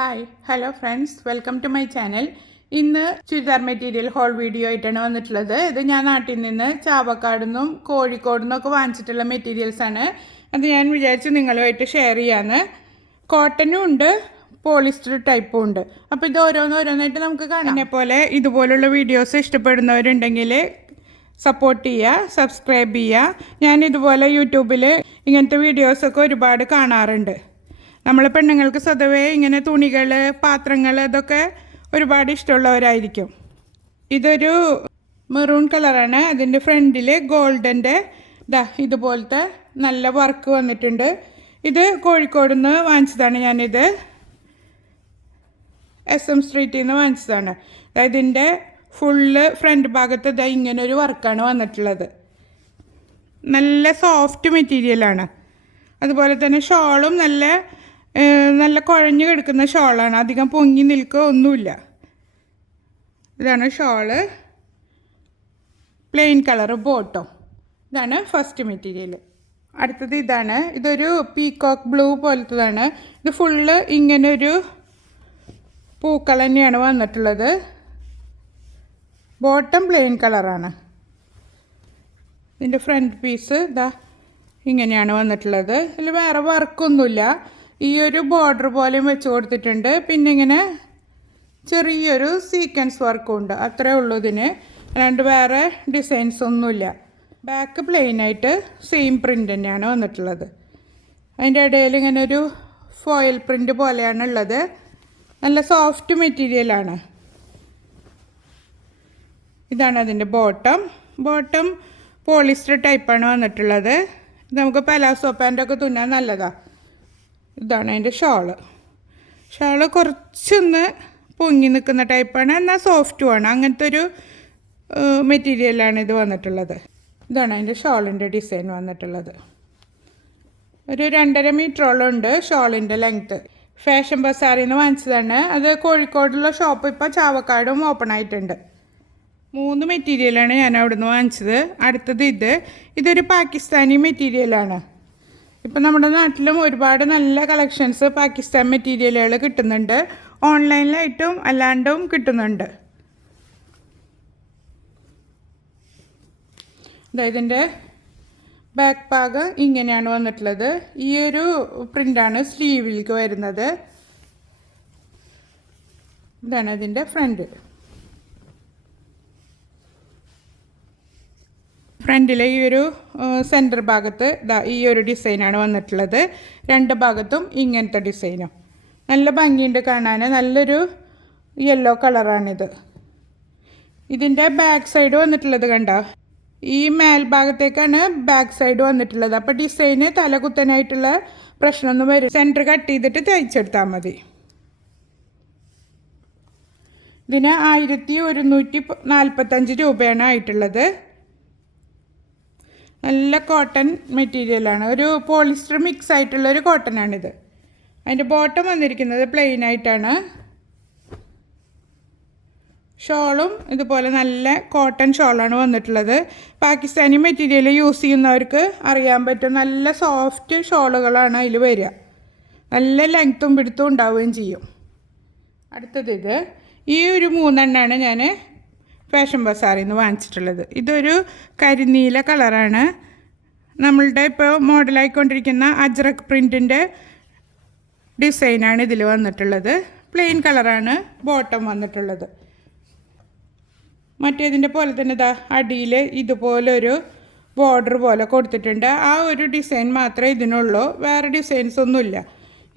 Hi hello friends welcome to my channel ഇന്ന് churidar material whole video ആയിട്ടാണ് വന്നിട്ടുള്ളത്. ഇത് ഞാൻ നാട്ടിൽ നിന്ന് ചാവക്കാട് നിന്നും കോഴിക്കോട് നിന്നൊക്കെ വാങ്ങിച്ചിട്ടുള്ള മെറ്റീരിയൽസാണ് അത് ഞാൻ വിചാരിച്ച് നിങ്ങളുമായിട്ട് ഷെയർ ചെയ്യാന്ന്. കോട്ടനും ഉണ്ട് പോളിസ്റ്റർ ടൈപ്പും ഉണ്ട്. അപ്പോൾ ഇത് ഓരോന്നോരോന്നായിട്ട് നമുക്ക് കാണാം. പോലെ ഇതുപോലുള്ള വീഡിയോസ് ഇഷ്ടപ്പെടുന്നവരുണ്ടെങ്കിൽ സപ്പോർട്ട് ചെയ്യുക സബ്സ്ക്രൈബ് ചെയ്യുക. ഞാൻ ഇതുപോലെ യൂട്യൂബിൽ ഇങ്ങനത്തെ വീഡിയോസൊക്കെ ഒരുപാട് കാണാറുണ്ട്. നമ്മൾ പെണ്ണുങ്ങൾക്ക് സ്വതവേ ഇങ്ങനെ തുണികൾ പാത്രങ്ങൾ ഇതൊക്കെ ഒരുപാട് ഇഷ്ടമുള്ളവരായിരിക്കും. ഇതൊരു മെറൂൺ കളറാണ്. അതിന്റെ ഫ്രണ്ടിൽ ഗോൾഡന്റെ ഇതാ ഇതുപോലത്തെ നല്ല വർക്ക് വന്നിട്ടുണ്ട്. ഇത് കോഴിക്കോട് നിന്ന് വാങ്ങിച്ചതാണ് ഞാനിത്. എസ് എം സ്ട്രീറ്റിൽ നിന്ന് വാങ്ങിച്ചതാണ്. അതായത് ഇതിന്റെ ഫുള്ള് ഫ്രണ്ട് ഭാഗത്ത് ഇതാ ഇങ്ങനെ ഒരു വർക്കാണ് വന്നിട്ടുള്ളത്. നല്ല സോഫ്റ്റ് മെറ്റീരിയലാണ്. അതുപോലെ തന്നെ ഷോളും നല്ല നല്ല കുഴഞ്ഞു കിടക്കുന്ന ഷോളാണ്. അധികം പൊങ്ങി നിൽക്കുക ഒന്നുമില്ല. ഇതാണ് ഷോൾ. Plain colour bottom. ഇതാണ് ഫസ്റ്റ് മെറ്റീരിയൽ അടുത്തത് ഇതാണ്. ഇതൊരു പീകോക്ക് ബ്ലൂ പോലത്തതാണ്. ഇത് ഫുള്ള് ഇങ്ങനൊരു പൂക്കൾ തന്നെയാണ് വന്നിട്ടുള്ളത്. ബോട്ടം പ്ലെയിൻ കളറാണ്. ഇതിന്റെ ഫ്രണ്ട് പീസ് ഇതാ ഇങ്ങനെയാണ് വന്നിട്ടുള്ളത്. ഇതിൽ വേറെ വർക്കൊന്നുമില്ല ഈ ഒരു ബോർഡർ പോലെയും വെച്ച് കൊടുത്തിട്ടുണ്ട്. പിന്നെ ഇങ്ങനെ ചെറിയൊരു സീക്വൻസ് വർക്കും ഉണ്ട്. അത്രേ ഉള്ളൂ ഇതിന്. രണ്ട് വേറെ ഡിസൈൻസ് ഒന്നുമില്ല. ബാക്ക് പ്ലെയിനായിട്ട് സെയിം പ്രിന്റ് തന്നെയാണ് വന്നിട്ടുള്ളത്. അതിന്റെ ഇടയിൽ ഇങ്ങനെ ഒരു ഫോയിൽ പ്രിന്റ് പോലെയാണ് ഉള്ളത്. നല്ല സോഫ്റ്റ് മെറ്റീരിയലാണ് ഇതാണ് അതിന്റെ ബോട്ടം ബോട്ടം പോളിസ്റ്റർ ടൈപ്പാണ് വന്നിട്ടുള്ളത്. നമുക്ക് പലാസോ പാന്റൊക്കെ തുന്നാൻ നല്ലതാണ് ഇതാണ് അതിന്റെ ഷോൾ ഷോൾ കുറച്ചൊന്ന് പൊങ്ങി നിൽക്കുന്ന ടൈപ്പാണ്. എന്നാൽ സോഫ്റ്റുമാണ് അങ്ങനത്തെ ഒരു മെറ്റീരിയലാണ് ഇത് വന്നിട്ടുള്ളത്. ഇതാണ് അതിന്റെ ഷോളിന്റെ ഡിസൈൻ വന്നിട്ടുള്ളത്. ഒരു രണ്ടര മീറ്ററോളം ഉണ്ട് ഷോളിന്റെ ലെങ്ത്ത്. ഫാഷൻ ബസാറിൽ നിന്ന് വാങ്ങിച്ചതാണ്. അത് കോഴിക്കോടുള്ള ഷോപ്പ് ഇപ്പോൾ ചാവക്കാടും ഓപ്പൺ ആയിട്ടുണ്ട്. മൂന്ന് മെറ്റീരിയലാണ് ഞാൻ അവിടുന്ന് വാങ്ങിച്ചത്. അടുത്തത് ഇത്. ഇതൊരു പാകിസ്ഥാനി മെറ്റീരിയലാണ്. ഇപ്പം നമ്മുടെ നാട്ടിലും ഒരുപാട് നല്ല കളക്ഷൻസ് പാകിസ്ഥാൻ മെറ്റീരിയലുകൾ കിട്ടുന്നുണ്ട്. ഓൺലൈനിലായിട്ടും അല്ലാണ്ടും കിട്ടുന്നുണ്ട്. അതായത് എന്റെ ബാക്ക് ഭാഗം ഇങ്ങനെയാണ് വന്നിട്ടുള്ളത്. ഈ ഒരു പ്രിന്റാണ് സ്ലീവിലേക്ക് വരുന്നത്. ഇതാണ് ഇതിന്റെ ഫ്രണ്ട് ഫ്രണ്ടിലെ ഈ ഒരു സെന്റർ ഭാഗത്ത് ദാ ഈ ഒരു ഡിസൈനാണ് വന്നിട്ടുള്ളത്. രണ്ട് ഭാഗത്തും ഇങ്ങനത്തെ ഡിസൈനും നല്ല ഭംഗിയുണ്ട് കാണാൻ നല്ലൊരു യെല്ലോ കളറാണിത് ഇതിന്റെ ബാക്ക് സൈഡ് വന്നിട്ടുള്ളത് കണ്ടോ? ഈ മേൽഭാഗത്തേക്കാണ് ബാക്ക് സൈഡ് വന്നിട്ടുള്ളത്. അപ്പോൾ ഡിസൈന് തലകുത്തനായിട്ടുള്ള പ്രശ്നമൊന്നും വരും സെന്റർ കട്ട് ചെയ്തിട്ട് തയ്ച്ചെടുത്താൽ മതി. ഇതിന് ആയിരത്തി ഒരുന്നൂറ്റി നാൽപ്പത്തഞ്ച് രൂപയാണ് ആയിട്ടുള്ളത്. നല്ല കോട്ടൺ മെറ്റീരിയലാണ് ഒരു പോളിസ്റ്റർ മിക്സ് ആയിട്ടുള്ള ഒരു കോട്ടനാണിത് അതിന്റെ ബോട്ടം വന്നിരിക്കുന്നത് പ്ലെയിൻ ആയിട്ടാണ്. ഷോളും ഇതുപോലെ നല്ല കോട്ടൺ ഷോളാണ് വന്നിട്ടുള്ളത്. പാകിസ്ഥാനി മെറ്റീരിയൽ യൂസ് ചെയ്യുന്നവർക്ക് അറിയാൻ പറ്റും നല്ല സോഫ്റ്റ് ഷോളുകളാണ് അതിൽ വരിക. നല്ല ലെങ്ത്തും പിടുത്തും ഉണ്ടാവുകയും ചെയ്യും. അടുത്തത് ഇത്. ഈ ഒരു മൂന്നെണ്ണമാണ് ഞാൻ ഫാഷൻ ബസാറിൽ നിന്ന് വാങ്ങിച്ചിട്ടുള്ളത്. ഇതൊരു കരിനീല കളറാണ്. നമ്മളുടെ ഇപ്പോൾ മോഡലായിക്കൊണ്ടിരിക്കുന്ന അജ്രക് പ്രിന്റിന്റെ ഡിസൈനാണ് ഇതിൽ വന്നിട്ടുള്ളത്. പ്ലെയിൻ കളറാണ് ബോട്ടം വന്നിട്ടുള്ളത്. മറ്റേതിന്റെ പോലെ തന്നെ ഇതാ അടിയിൽ ഇതുപോലൊരു ബോർഡർ പോലെ കൊടുത്തിട്ടുണ്ട്. ആ ഒരു ഡിസൈൻ മാത്രമേ ഇതിനുള്ളൂ. വേറെ ഡിസൈൻസ് ഒന്നുമില്ല.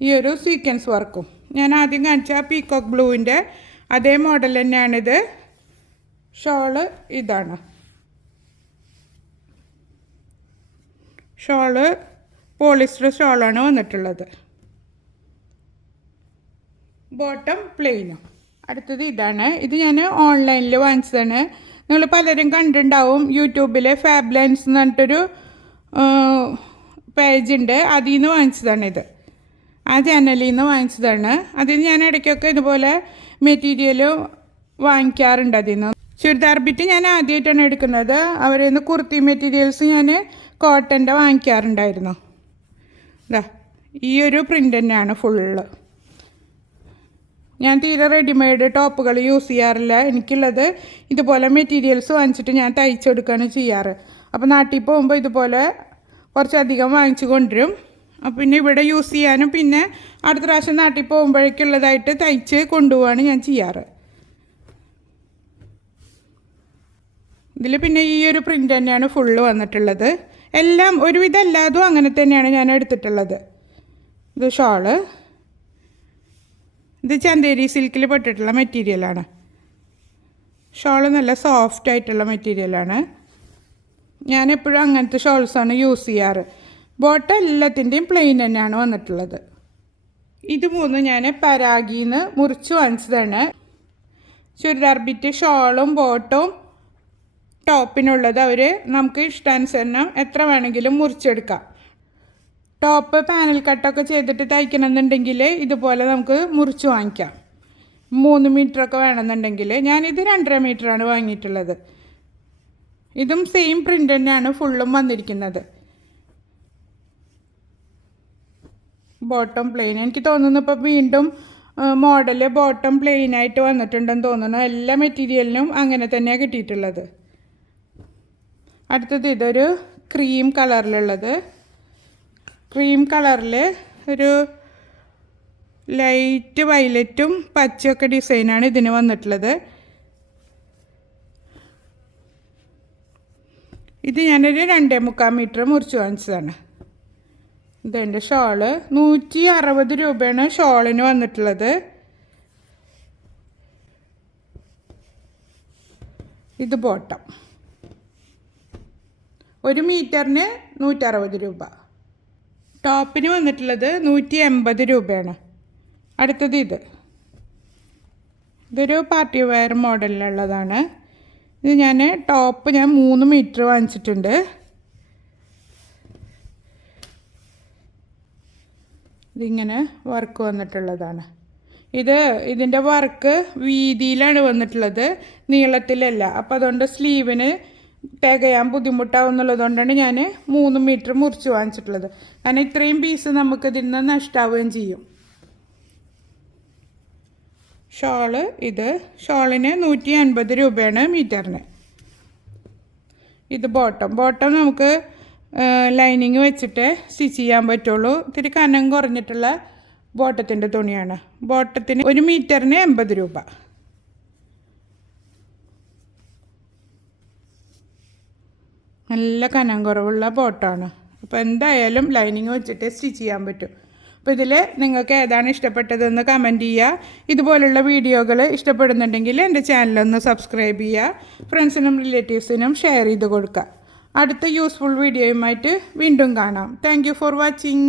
ഈ ഒരു സീക്വൻസ് വർക്കും. ഞാൻ ആദ്യം കാണിച്ച പീകോക്ക് ബ്ലൂവിന്റെ അതേ മോഡൽ തന്നെയാണിത്. ഷോൾ ഇതാണ്. ഷോൾ പോളിസ്റ്റർ ഷോളാണ് വന്നിട്ടുള്ളത്. ബോട്ടം പ്ലെയിനും അടുത്തത് ഇതാണ്. ഇത് ഞാൻ ഓൺലൈനിൽ വാങ്ങിച്ചതാണ്. നിങ്ങൾ പലരും കണ്ടിട്ടുണ്ടാവും യൂട്യൂബിൽ ഫാബ് ലൈൻസ് എന്ന് പറഞ്ഞിട്ടൊരു പേജുണ്ട് അതിൽ നിന്ന് ഇത്. ആ ചാനലിൽ നിന്ന് വാങ്ങിച്ചതാണ്. അതിൽ ഞാൻ ഇടയ്ക്കൊക്കെ ഇതുപോലെ മെറ്റീരിയൽ വാങ്ങിക്കാറുണ്ട് അതിൽ നിന്ന് ചുരിദാർ ബിറ്റ് ഞാൻ ആദ്യമായിട്ടാണ് എടുക്കുന്നത്. അവരിൽ നിന്ന് കുർത്തി മെറ്റീരിയൽസ് ഞാൻ കോട്ടന്റെ വാങ്ങിക്കാറുണ്ടായിരുന്നു. ഇതാ ഈ ഒരു പ്രിന്റ് തന്നെയാണ് ഫുള്ള് ഞാൻ തീരെ റെഡിമെയ്ഡ് ടോപ്പുകൾ യൂസ് ചെയ്യാറില്ല. എനിക്കുള്ളത് ഇതുപോലെ മെറ്റീരിയൽസ് വാങ്ങിച്ചിട്ട് ഞാൻ തയ്ച്ചെടുക്കുകയാണ് ചെയ്യാറ്. അപ്പോൾ നാട്ടിൽ പോകുമ്പോൾ ഇതുപോലെ കുറച്ചധികം വാങ്ങിച്ചു കൊണ്ടുവരും. അപ്പോൾ പിന്നെ ഇവിടെ യൂസ് ചെയ്യാനും പിന്നെ അടുത്ത പ്രാവശ്യം നാട്ടിൽ പോകുമ്പോഴേക്കുള്ളതായിട്ട് തയ്ച്ച് കൊണ്ടുപോവാണ് ഞാൻ ചെയ്യാറ്. ഇതിൽ പിന്നെ ഈ ഒരു പ്രിന്റ് തന്നെയാണ് ഫുള്ള് വന്നിട്ടുള്ളത്. എല്ലാം ഒരുവിധം എല്ലാതും അങ്ങനെ തന്നെയാണ് ഞാൻ എടുത്തിട്ടുള്ളത്. ഇത് ഷോൾ. ഇത് ചന്തേരി സിൽക്കിൽ പെട്ടിട്ടുള്ള മെറ്റീരിയലാണ് ഷോൾ നല്ല സോഫ്റ്റ് ആയിട്ടുള്ള മെറ്റീരിയലാണ് ഞാൻ എപ്പോഴും അങ്ങനത്തെ ഷോൾസാണ് യൂസ് ചെയ്യാറ്. ബോട്ട എല്ലാത്തിന്റെയും പ്ലെയിൻ തന്നെയാണ് വന്നിട്ടുള്ളത്. ഇത് മൂന്ന് ഞാൻ പരാഗിന്ന് മുറിച്ച് വാങ്ങിച്ചതാണ് ചുരിദാർ ബിറ്റ് ഷോളും ബോട്ടും ടോപ്പിനുള്ളത് അവർ നമുക്ക് ഇഷ്ടാനുസരണം എത്ര വേണമെങ്കിലും മുറിച്ചെടുക്കാം. ടോപ്പ് പാനൽ കട്ടൊക്കെ ചെയ്തിട്ട് തയ്ക്കണമെന്നുണ്ടെങ്കിൽ ഇതുപോലെ നമുക്ക് മുറിച്ച് വാങ്ങിക്കാം. മൂന്ന് മീറ്ററൊക്കെ വേണമെന്നുണ്ടെങ്കിൽ. ഞാനിത് രണ്ടര മീറ്ററാണ് വാങ്ങിയിട്ടുള്ളത്. ഇതും സെയിം പ്രിന്റ് തന്നെയാണ് ഫുള്ളും വന്നിരിക്കുന്നത്. ബോട്ടം പ്ലെയിൻ എനിക്ക് തോന്നുന്നു ഇപ്പോൾ വീണ്ടും മോഡൽ ബോട്ടം പ്ലെയിനായിട്ട് വന്നിട്ടുണ്ടെന്ന് തോന്നുന്നു. എല്ലാ മെറ്റീരിയലിനും അങ്ങനെ തന്നെയാണ് കിട്ടിയിട്ടുള്ളത്. അടുത്തത് ഇതൊരു ക്രീം കളറിലുള്ളത് ക്രീം കളറിൽ ഒരു ലൈറ്റ് വയലറ്റും പച്ചയൊക്കെ ഡിസൈനാണ് ഇതിന് വന്നിട്ടുള്ളത്. ഇത് ഞാനൊരു രണ്ടേ മുക്കാൽ മീറ്റർ മുറിച്ച് വാങ്ങിച്ചതാണ് ഇതെന്റെ ഷോൾ. നൂറ്റി അറുപത് രൂപയാണ് ഷോളിന് വന്നിട്ടുള്ളത്. ഇത് ബോട്ടം ഒരു മീറ്ററിന് നൂറ്ററുപത് രൂപ. ടോപ്പിന് വന്നിട്ടുള്ളത് നൂറ്റി എൺപത് രൂപയാണ്. അടുത്തത് ഇത്. ഇതൊരു പാർട്ടി വെയർ മോഡലിലുള്ളതാണ്. ഇത് ഞാൻ ടോപ്പ് ഞാൻ മൂന്ന് മീറ്റർ വാങ്ങിച്ചിട്ടുണ്ട്. ഇതിങ്ങനെ വർക്ക് വന്നിട്ടുള്ളതാണ്. ഇത് ഇതിന്റെ വർക്ക് വീതിയിലാണ് വന്നിട്ടുള്ളത്. നീളത്തിലല്ല. അപ്പോൾ അതുകൊണ്ട് സ്ലീവിന് തികയാൻ ബുദ്ധിമുട്ടാവും എന്നുള്ളതുകൊണ്ടാണ് ഞാൻ മൂന്ന് മീറ്റർ മുറിച്ച് വാങ്ങിച്ചിട്ടുള്ളത്. കാരണം ഇത്രയും പീസ് നമുക്ക് ഇതിൽ നിന്ന് നഷ്ടാവുകയും ചെയ്യും. ഷോൾ ഇത് ഷോളിന് നൂറ്റി അൻപത് രൂപയാണ് മീറ്ററിന്. ഇത് ബോട്ടം ബോട്ടം നമുക്ക് ലൈനിങ് വെച്ചിട്ട് സ്റ്റിച്ച് ചെയ്യാൻ പറ്റുള്ളൂ. ഇത്തിരി കനം കുറഞ്ഞിട്ടുള്ള ബോട്ടത്തിന്റെ തുണിയാണ്. ബോട്ടത്തിന് ഒരു മീറ്ററിന് എൺപത് രൂപ. നല്ല കനം കുറവുള്ള ബോട്ടാണ്. അപ്പോൾ എന്തായാലും ലൈനിങ് വെച്ചിട്ട് സ്റ്റിച്ച് ചെയ്യാൻ പറ്റും. അപ്പോൾ ഇതിൽ നിങ്ങൾക്ക് ഏതാണ് ഇഷ്ടപ്പെട്ടതെന്ന് കമന്റ് ചെയ്യുക ഇതുപോലുള്ള വീഡിയോകൾ ഇഷ്ടപ്പെടുന്നുണ്ടെങ്കിൽ എന്റെ ചാനലൊന്ന് സബ്സ്ക്രൈബ് ചെയ്യുക ഫ്രണ്ട്സിനും റിലേറ്റീവ്സിനും ഷെയർ ചെയ്ത് കൊടുക്കുക അടുത്ത യൂസ്ഫുൾ വീഡിയോയുമായിട്ട് വീണ്ടും കാണാം. Thank for watching